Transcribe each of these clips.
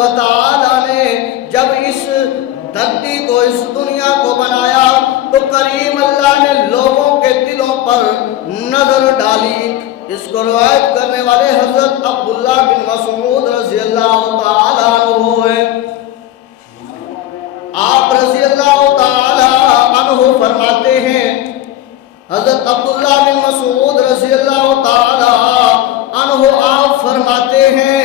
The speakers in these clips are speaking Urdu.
و تعالی نے جب اس دھرتی کو اس دنیا کو بنایا تو کریم اللہ نے لوگوں کے دلوں پر نظر ڈالی. اس کو روایت کرنے والے حضرت عبداللہ بن مسعود رضی اللہ تعالی عنہ ہیں. آپ رضی اللہ تعالی عنہ فرماتے ہیں, حضرت عبداللہ بن مسعود رضی اللہ تعالی عنہ آپ فرماتے ہیں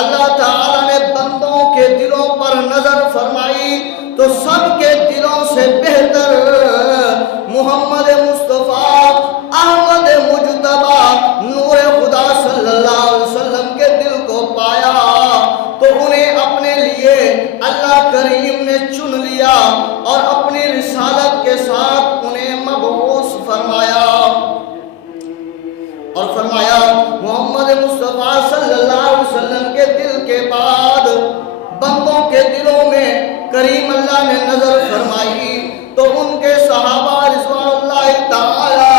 اللہ تعالی نے بندوں کے دلوں پر نظر فرمائی تو سب کے دلوں سے بہتر محمد مصطفیٰ احمد مجتبی نور خدا صلی اللہ علیہ وسلم کے دل کو پایا تو انہیں اپنے لیے اللہ کریم نے چن لیا اور اپنی رسالت کے ساتھ انہیں مبعوث فرمایا اور فرمایا محمد مصطفیٰ صلی اللہ علیہ وسلم کے دل کے بعد بندوں کے دلوں میں کریم اللہ نے نظر فرمائی تو ان کے صحابہ رضوان اللہ تعالی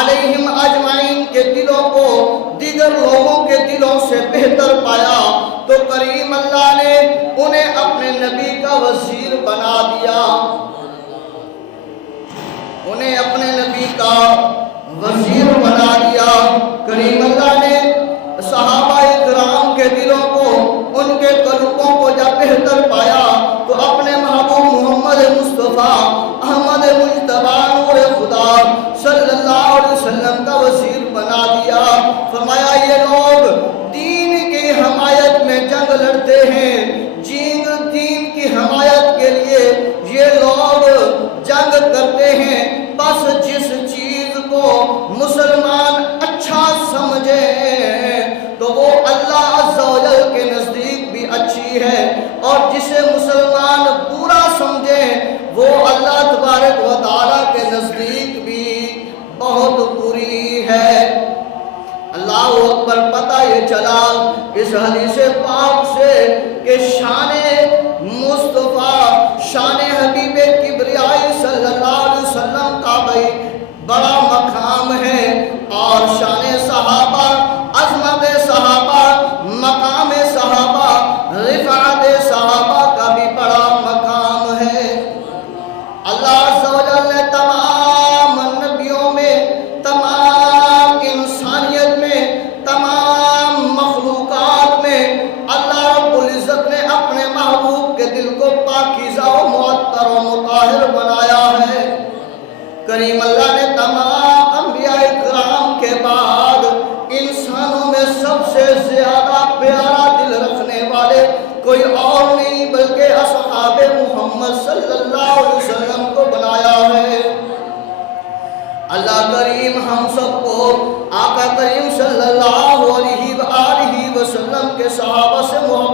علیہم اجمعین کے دلوں کو دیگر لوگوں کے دلوں سے بہتر پایا تو کریم اللہ نے انہیں اپنے نبی کا وزیر بنا دیا. انہیں اپنے نبی کا وزیر بنا دیا. کریم اللہ نے صحابہ کرام کے دلوں کو ان کے قلبوں کو جب بہتر پایا تو اپنے محبوب محمد مصطفیٰ احمد مجتبی نور خدا صلی اللہ علیہ وسلم کا وزیر بنا دیا. فرمایا یہ لوگ دین کی حمایت میں جنگ لڑتے ہیں, دین کی حمایت کے لیے یہ لوگ جنگ کرتے ہیں. بس جس چیز کو مسلمان اچھا سمجھے تو وہ اللہ عز و جل کے نزدیک بھی اچھی ہے اور جسے مسلمان برا سمجھے وہ اللہ تبارک و تعالیٰ کے نزدیک بھی بہت بری ہے. اللہ اکبر. پتہ یہ چلا اس حدیث پاک سے کہ شان مصطفیٰ شان حبیب کبریائی صلی اللہ علیہ وسلم کا بھائی بڑا مقام ہے اور شان صحابہ عظمت صحابہ مقام صحابہ رفعت صحابہ کا بھی بڑا مقام ہے. اللہ عز و جل نے تمام نبیوں میں تمام انسانیت میں تمام مخلوقات میں اللہ رب العزت نے اپنے محبوب کے دل کو پاکیزہ و معطر و مطہر بنایا ہے. کریم اللہ نے تمام انبیاء کرام کے بعد انسانوں میں سب سے زیادہ پیارا دل رکھنے والے کوئی اور نہیں بلکہ اصحاب محمد صلی اللہ علیہ وسلم کو بنایا ہے. اللہ کریم ہم سب کو آقا کریم صلی اللہ علیہ وسلم کے صحابہ سے محبت